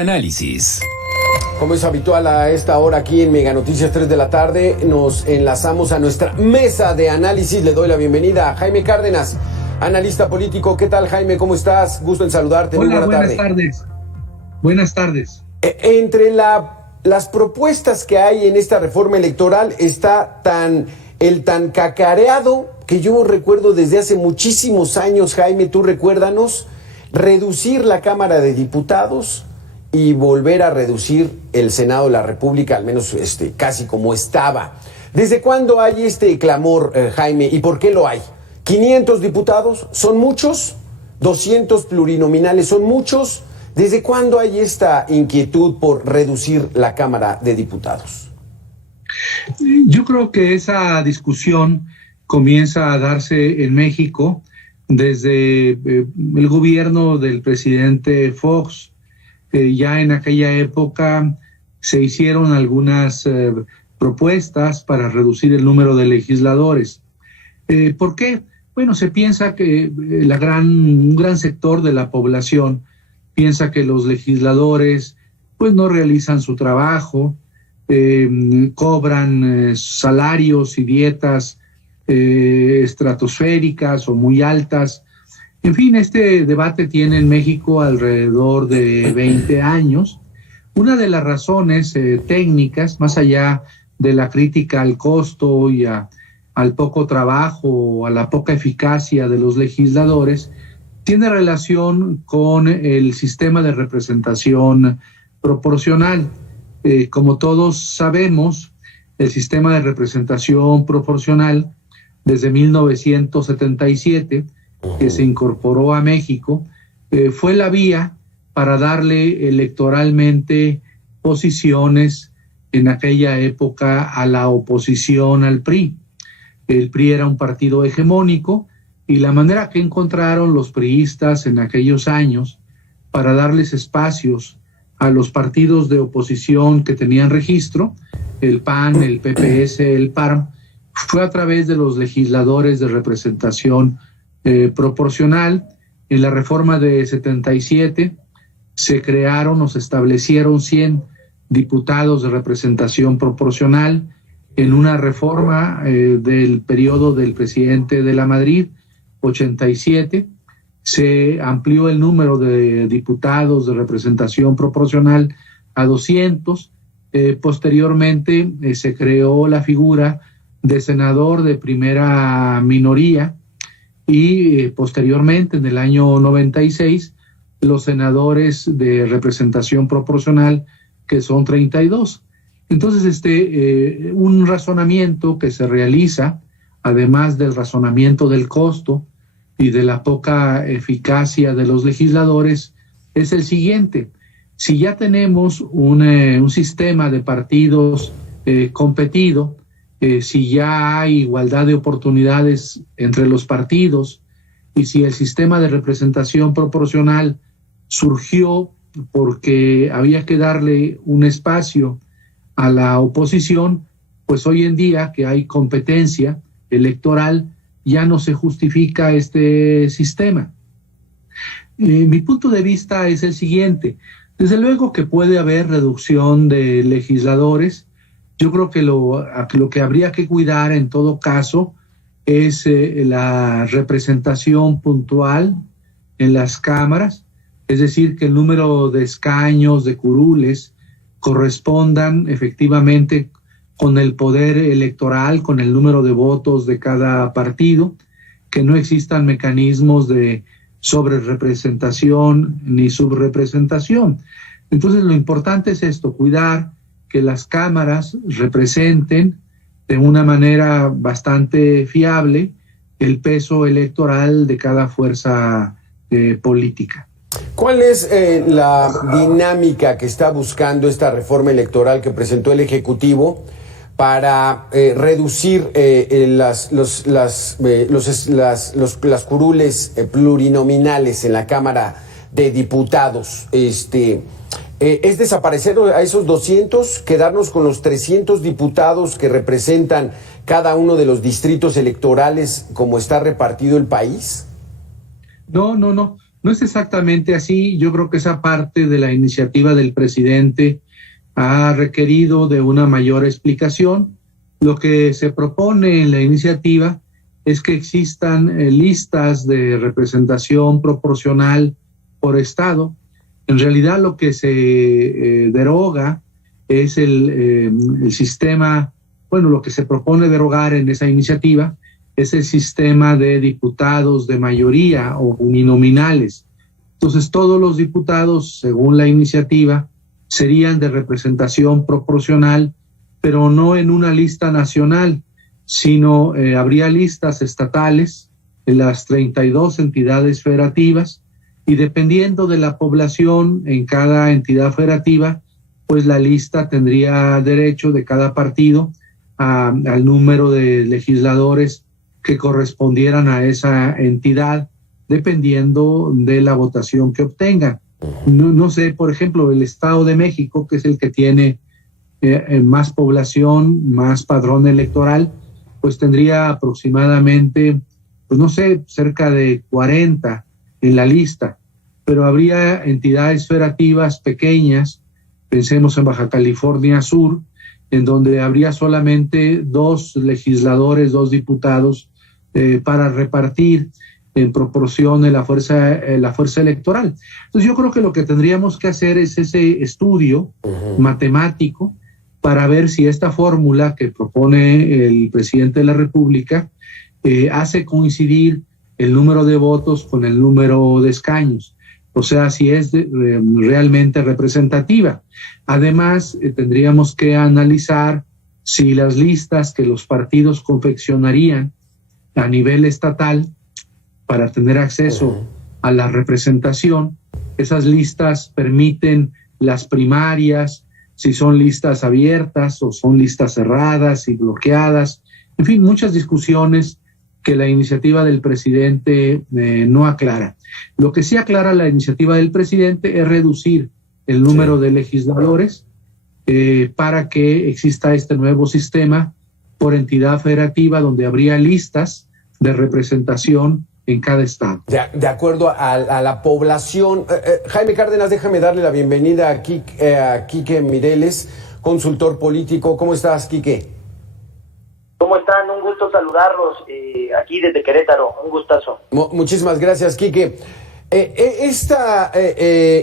Análisis. Como es habitual a esta hora aquí en Mega Noticias 3 de la tarde, nos enlazamos a nuestra mesa de análisis. Le doy la bienvenida a Jaime Cárdenas, analista político. ¿Qué tal, Jaime? ¿Cómo estás? Gusto en saludarte. Hola, buenas tardes. Buenas tardes. Entre las propuestas que hay en esta reforma electoral está el tan cacareado que yo recuerdo desde hace muchísimos años, Jaime, tú recuérdanos, reducir la Cámara de Diputados y volver a reducir el Senado de la República, al menos casi como estaba. ¿Desde cuándo hay este clamor, Jaime, y por qué lo hay? ¿500 diputados son muchos? ¿200 plurinominales son muchos? ¿Desde cuándo hay esta inquietud por reducir la Cámara de Diputados? Yo creo que esa discusión comienza a darse en México desde el gobierno del presidente Fox. Ya en aquella época se hicieron algunas propuestas para reducir el número de legisladores. ¿Por qué? Bueno, se piensa que un gran sector de la población piensa que los legisladores pues no realizan su trabajo, cobran salarios y dietas estratosféricas o muy altas. En fin, este debate tiene en México alrededor de 20 años. Una de las razones técnicas, más allá de la crítica al costo y al poco trabajo o a la poca eficacia de los legisladores, tiene relación con el sistema de representación proporcional. Como todos sabemos, el sistema de representación proporcional desde 1977, que se incorporó a México, fue la vía para darle electoralmente posiciones en aquella época a la oposición al PRI. El PRI era un partido hegemónico y la manera que encontraron los priistas en aquellos años para darles espacios a los partidos de oposición que tenían registro, el PAN, el PPS, el PARM, fue a través de los legisladores de representación proporcional. En la reforma de 77 se crearon o se establecieron 100 diputados de representación proporcional. En una reforma del periodo del presidente de la Madrid, 87, se amplió el número de diputados de representación proporcional a 200. Posteriormente se creó la figura de senador de primera minoría, y posteriormente, en el año 96, los senadores de representación proporcional, que son 32. Entonces, un razonamiento que se realiza, además del razonamiento del costo y de la poca eficacia de los legisladores, es el siguiente. Si ya tenemos un sistema de partidos competido, si ya hay igualdad de oportunidades entre los partidos y si el sistema de representación proporcional surgió porque había que darle un espacio a la oposición, pues hoy en día que hay competencia electoral ya no se justifica este sistema. Mi punto de vista es el siguiente. Desde luego que puede haber reducción de legisladores. Yo creo que lo que habría que cuidar en todo caso es la representación puntual en las cámaras, es decir, que el número de escaños, de curules, correspondan efectivamente con el poder electoral, con el número de votos de cada partido, que no existan mecanismos de sobrerepresentación ni subrepresentación. Entonces, lo importante es esto, cuidar que las cámaras representen de una manera bastante fiable el peso electoral de cada fuerza política. ¿Cuál es la dinámica que está buscando esta reforma electoral que presentó el Ejecutivo para reducir las curules plurinominales en la Cámara de Diputados? ¿Es desaparecer a esos 200, quedarnos con los 300 diputados que representan cada uno de los distritos electorales como está repartido el país? No. No es exactamente así. Yo creo que esa parte de la iniciativa del presidente ha requerido de una mayor explicación. Lo que se propone en la iniciativa es que existan listas de representación proporcional por estado. En realidad lo que se deroga es el sistema, bueno, lo que se propone derogar en esa iniciativa es el sistema de diputados de mayoría o uninominales. Entonces todos los diputados, según la iniciativa, serían de representación proporcional, pero no en una lista nacional, sino habría listas estatales en las 32 entidades federativas, y dependiendo de la población en cada entidad federativa, pues la lista tendría derecho de cada partido al número de legisladores que correspondieran a esa entidad, dependiendo de la votación que obtengan. No sé, por ejemplo, el Estado de México, que es el que tiene más población, más padrón electoral, pues tendría aproximadamente, pues no sé, cerca de 40 en la lista, pero habría entidades federativas pequeñas, pensemos en Baja California Sur, en donde habría solamente 2 legisladores, 2 diputados para repartir en proporción de la fuerza electoral. Entonces yo creo que lo que tendríamos que hacer es ese estudio matemático para ver si esta fórmula que propone el presidente de la República hace coincidir el número de votos con el número de escaños, o sea, si es realmente representativa. Además, tendríamos que analizar si las listas que los partidos confeccionarían a nivel estatal para tener acceso a la representación, esas listas permiten las primarias, si son listas abiertas o son listas cerradas y bloqueadas, en fin, muchas discusiones que la iniciativa del presidente no aclara. Lo que sí aclara la iniciativa del presidente es reducir el número de legisladores para que exista este nuevo sistema por entidad federativa donde habría listas de representación en cada estado. De acuerdo a la población. Jaime Cárdenas, déjame darle la bienvenida a Quique Mireles, consultor político. ¿Cómo estás, Quique? ¿Cómo están? Un gusto saludarlos aquí desde Querétaro, un gustazo. Muchísimas gracias, Quique. Esta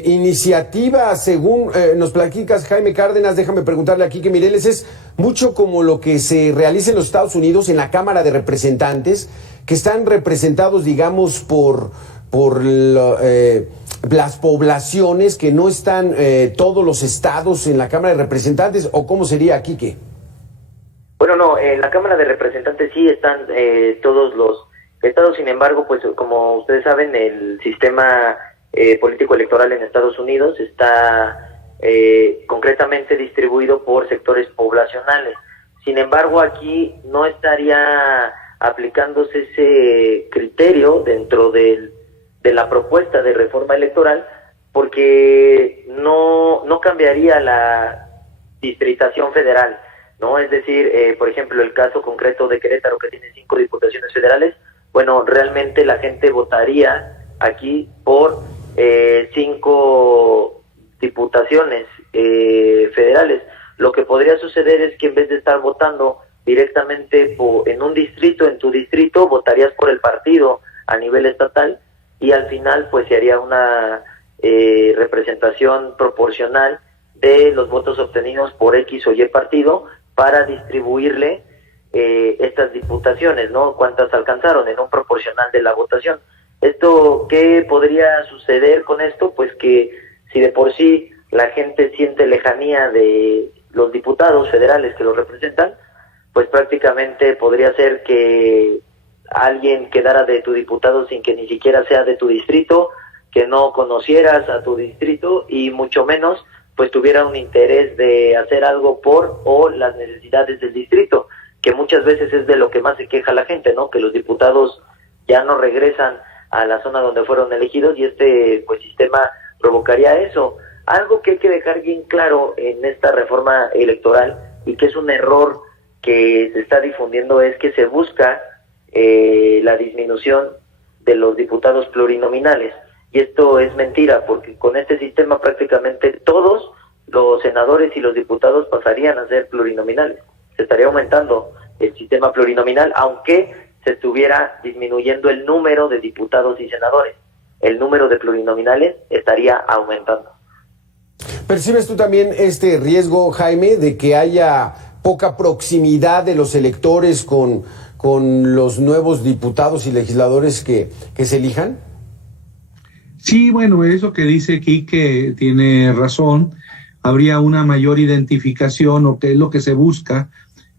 iniciativa, según nos platicas, Jaime Cárdenas, déjame preguntarle a Quique Mireles, es mucho como lo que se realiza en los Estados Unidos en la Cámara de Representantes, que están representados, digamos, por las poblaciones, que no están todos los estados en la Cámara de Representantes, ¿o cómo sería, Quique? Bueno, no, en la Cámara de Representantes sí están todos los estados. Sin embargo, pues como ustedes saben, el sistema político electoral en Estados Unidos está concretamente distribuido por sectores poblacionales. Sin embargo, aquí no estaría aplicándose ese criterio dentro de la propuesta de reforma electoral, porque no cambiaría la distritación federal, ¿no? Es decir, por ejemplo, el caso concreto de Querétaro, que tiene 5 diputaciones federales, bueno, realmente la gente votaría aquí por 5 diputaciones federales. Lo que podría suceder es que en vez de estar votando directamente en un distrito, en tu distrito, votarías por el partido a nivel estatal, y al final pues se haría una representación proporcional de los votos obtenidos por X o Y partido para distribuirle estas diputaciones, ¿no? ¿Cuántas alcanzaron? En un proporcional de la votación. ¿Esto qué podría suceder con esto? Pues que si de por sí la gente siente lejanía de los diputados federales que los representan, pues prácticamente podría ser que alguien quedara de tu diputado sin que ni siquiera sea de tu distrito, que no conocieras a tu distrito y mucho menos pues tuviera un interés de hacer algo por o las necesidades del distrito, que muchas veces es de lo que más se queja la gente, ¿no? Que los diputados ya no regresan a la zona donde fueron elegidos, y este pues sistema provocaría eso. Algo que hay que dejar bien claro en esta reforma electoral, y que es un error que se está difundiendo, es que se busca la disminución de los diputados plurinominales. y esto es mentira, porque con este sistema prácticamente todos los senadores y los diputados pasarían a ser plurinominales. Se estaría aumentando el sistema plurinominal, aunque se estuviera disminuyendo el número de diputados y senadores. El número de plurinominales estaría aumentando. ¿Percibes tú también este riesgo, Jaime, de que haya poca proximidad de los electores con los nuevos diputados y legisladores que se elijan? Sí, bueno, eso que dice Quique tiene razón. Habría una mayor identificación, o que es lo que se busca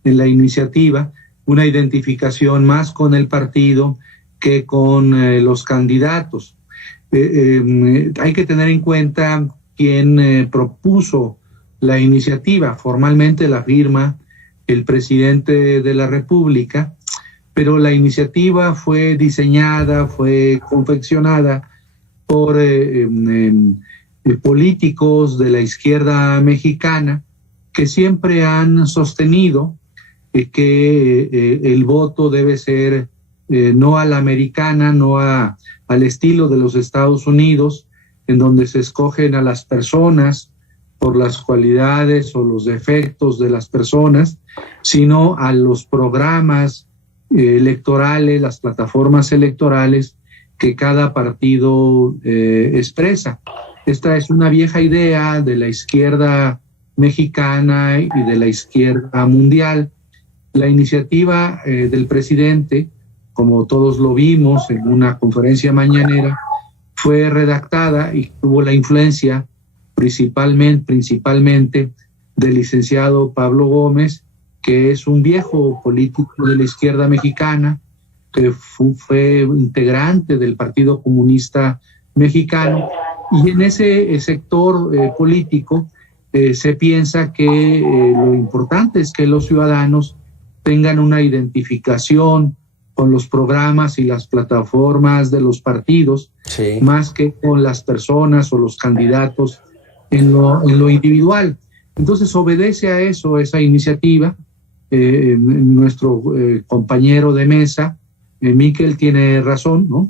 en la iniciativa, una identificación más con el partido que con los candidatos. Hay que tener en cuenta quién propuso la iniciativa. Formalmente la firma el presidente de la República, pero la iniciativa fue diseñada, fue confeccionada por políticos de la izquierda mexicana que siempre han sostenido que el voto debe ser no a la americana, no al estilo de los Estados Unidos, en donde se escogen a las personas por las cualidades o los defectos de las personas, sino a los programas electorales, las plataformas electorales que cada partido expresa. Esta es una vieja idea de la izquierda mexicana y de la izquierda mundial. La iniciativa del presidente, como todos lo vimos en una conferencia mañanera, fue redactada y tuvo la influencia principalmente del licenciado Pablo Gómez, que es un viejo político de la izquierda mexicana, que fue integrante del Partido Comunista Mexicano, y en ese sector político se piensa que lo importante es que los ciudadanos tengan una identificación con los programas y las plataformas de los partidos, sí, más que con las personas o los candidatos en lo individual. Entonces obedece a eso, esa iniciativa. Nuestro compañero de mesa, Miquel, tiene razón, ¿no?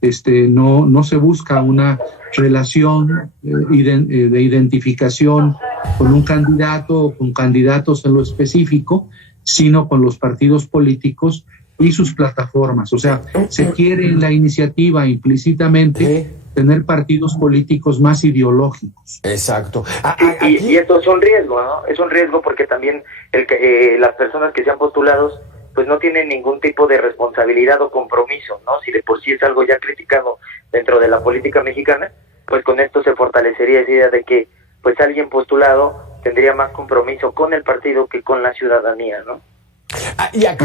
No se busca una relación de identificación con un candidato o con candidatos en lo específico, sino con los partidos políticos y sus plataformas. O sea, se quiere en la iniciativa implícitamente tener partidos políticos más ideológicos. Exacto. Y esto es un riesgo, ¿no? Es un riesgo porque también las personas que se han postulado pues no tienen ningún tipo de responsabilidad o compromiso, ¿no? Si de por sí es algo ya criticado dentro de la política mexicana, pues con esto se fortalecería esa idea de que pues alguien postulado tendría más compromiso con el partido que con la ciudadanía, ¿no? Y aquí,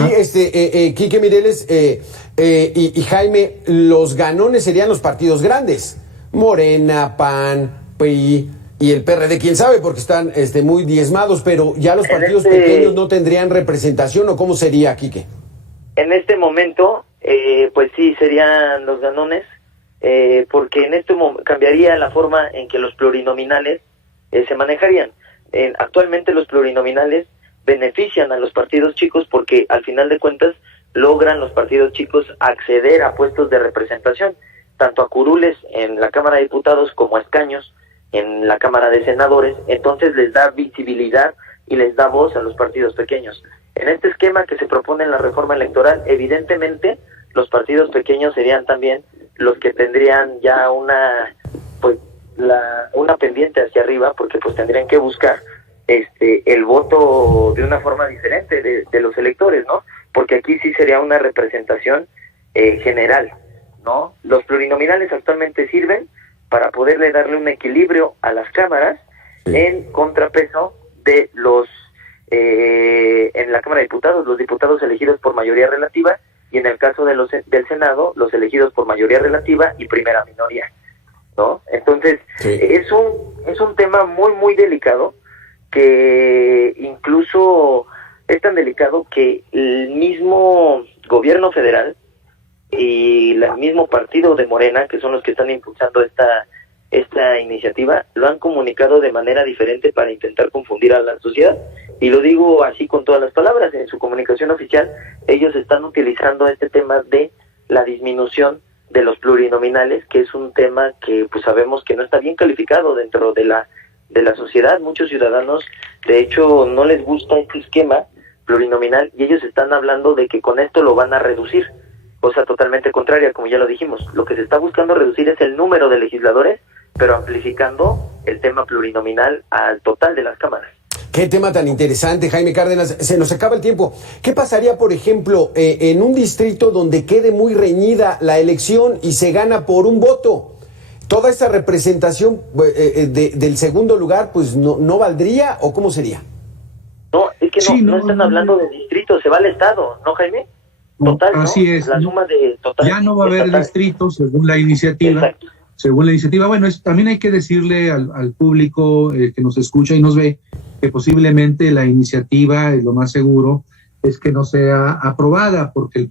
Quique Mireles y Jaime, los ganones serían los partidos grandes, Morena, PAN, PRI y el PRD, quién sabe, porque están muy diezmados, pero ya los partidos pequeños no tendrían representación, ¿o cómo sería, Quique? En este momento, pues sí, serían los ganones, porque en este momento cambiaría la forma en que los plurinominales se manejarían. Actualmente los plurinominales benefician a los partidos chicos porque al final de cuentas logran los partidos chicos acceder a puestos de representación, tanto a curules en la Cámara de Diputados como a escaños en la Cámara de Senadores. Entonces les da visibilidad y les da voz a los partidos pequeños. En este esquema que se propone en la reforma electoral, evidentemente los partidos pequeños serían también los que tendrían ya una pendiente hacia arriba, porque pues tendrían que buscar el voto de una forma diferente de los electores, ¿no? Porque aquí sí sería una representación general, ¿no? Los plurinominales actualmente sirven para poderle darle un equilibrio a las cámaras, sí, en contrapeso de los en la Cámara de Diputados, los diputados elegidos por mayoría relativa, y en el caso de del Senado, los elegidos por mayoría relativa y primera minoría, ¿no? Entonces, sí, es un tema muy, muy delicado, que incluso es tan delicado que el mismo gobierno federal y el mismo partido de Morena, que son los que están impulsando esta iniciativa, lo han comunicado de manera diferente para intentar confundir a la sociedad. Y lo digo así con todas las palabras, en su comunicación oficial ellos están utilizando este tema de la disminución de los plurinominales, que es un tema que pues sabemos que no está bien calificado dentro de la sociedad. Muchos ciudadanos, de hecho, no les gusta este esquema plurinominal y ellos están hablando de que con esto lo van a reducir, cosa totalmente contraria, como ya lo dijimos. Lo que se está buscando reducir es el número de legisladores, pero amplificando el tema plurinominal al total de las cámaras. Qué tema tan interesante, Jaime Cárdenas. Se nos acaba el tiempo. ¿Qué pasaría, por ejemplo, en un distrito donde quede muy reñida la elección y se gana por un voto? ¿Toda esa representación del segundo lugar pues no valdría o cómo sería? No, es que no están hablando de distritos, se va al estado, ¿no, Jaime? Total, así es. La suma de total. Ya no va a haber distritos según la iniciativa. Exacto. Según la iniciativa, bueno, también hay que decirle al público que nos escucha y nos ve que posiblemente la iniciativa, lo más seguro, es que no sea aprobada porque el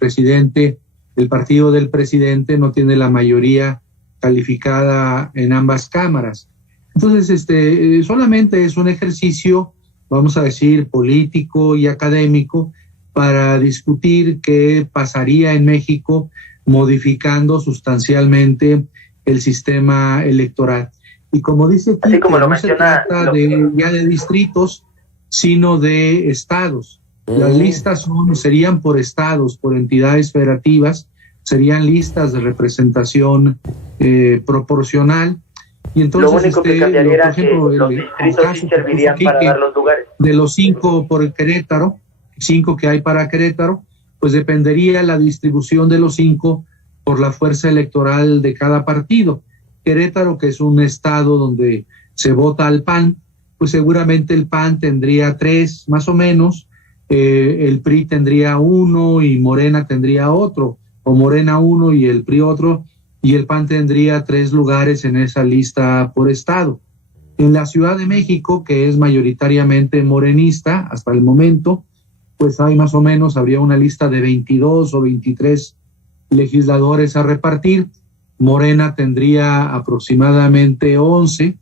partido del presidente no tiene la mayoría calificada en ambas cámaras. Entonces, solamente es un ejercicio, vamos a decir, político y académico para discutir qué pasaría en México modificando sustancialmente el sistema electoral. Y como dice aquí, no se trata de distritos, sino de estados. Las listas serían por estados, por entidades federativas, serían listas de representación proporcional. Y entonces, lo único que cambiaría era que los distritos sí servirían para dar los lugares. De los 5 por Querétaro, 5 que hay para Querétaro, pues dependería la distribución de los 5 por la fuerza electoral de cada partido. Querétaro, que es un estado donde se vota al PAN, pues seguramente el PAN tendría 3 más o menos, el PRI tendría 1 y Morena tendría otro, o Morena 1 y el PRI otro, y el PAN tendría 3 lugares en esa lista por estado. En la Ciudad de México, que es mayoritariamente morenista hasta el momento, pues hay más o menos, habría una lista de 22 o 23 legisladores a repartir. Morena tendría aproximadamente 11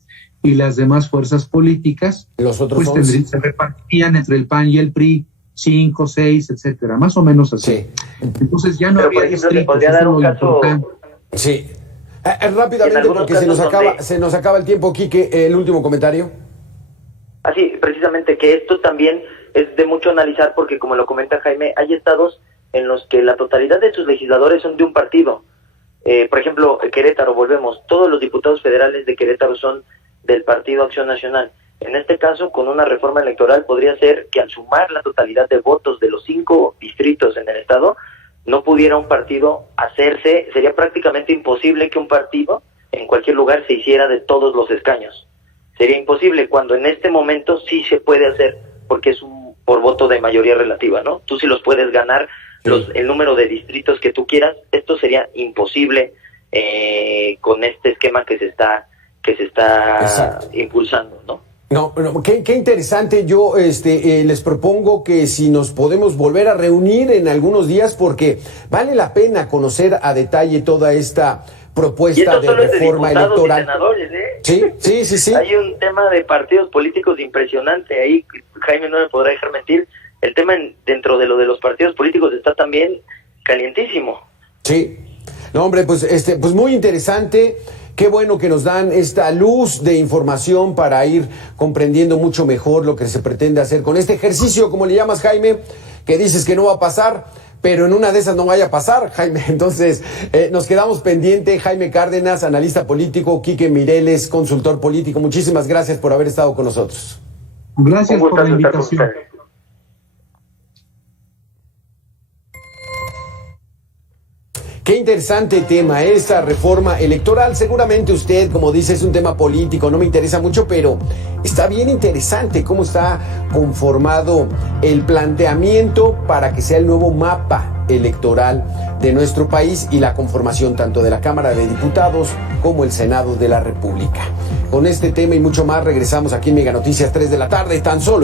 y las demás fuerzas políticas los otros pues se repartirían entre el PAN y el PRI 5, 6, etcétera, más o menos así. Sí. Entonces ya no habría distritos. Te podría dar un caso. Sí. Rápidamente, porque se nos acaba el tiempo, Quique, el último comentario. Así, precisamente, que esto también es de mucho analizar, porque como lo comenta Jaime, hay estados en los que la totalidad de sus legisladores son de un partido. Por ejemplo, Querétaro, volvemos, todos los diputados federales de Querétaro son del Partido Acción Nacional. En este caso, con una reforma electoral, podría ser que al sumar la totalidad de votos de los 5 distritos en el estado, no pudiera un partido hacerse, sería prácticamente imposible que un partido en cualquier lugar se hiciera de todos los escaños. Sería imposible, cuando en este momento sí se puede hacer, porque es por voto de mayoría relativa, ¿no? Tú sí los puedes ganar, el número de distritos que tú quieras. Esto sería imposible con este esquema que se está impulsando, ¿no? No, qué interesante. Yo les propongo que si nos podemos volver a reunir en algunos días, porque vale la pena conocer a detalle toda esta propuesta de reforma electoral. Y senadores, ¿eh? Sí. Hay un tema de partidos políticos impresionante ahí, Jaime no me podrá dejar mentir. El tema dentro de lo de los partidos políticos está también calientísimo. Sí. No, hombre, pues muy interesante. Qué bueno que nos dan esta luz de información para ir comprendiendo mucho mejor lo que se pretende hacer con este ejercicio, como le llamas, Jaime, que dices que no va a pasar, pero en una de esas no vaya a pasar, Jaime. Entonces, nos quedamos pendientes. Jaime Cárdenas, analista político, Quique Mireles, consultor político. Muchísimas gracias por haber estado con nosotros. Gracias por la invitación. Qué interesante tema, esta reforma electoral. Seguramente usted, como dice, es un tema político, no me interesa mucho, pero está bien interesante cómo está conformado el planteamiento para que sea el nuevo mapa electoral de nuestro país y la conformación tanto de la Cámara de Diputados como el Senado de la República. Con este tema y mucho más regresamos aquí en Mega Noticias 3 de la tarde, tan solo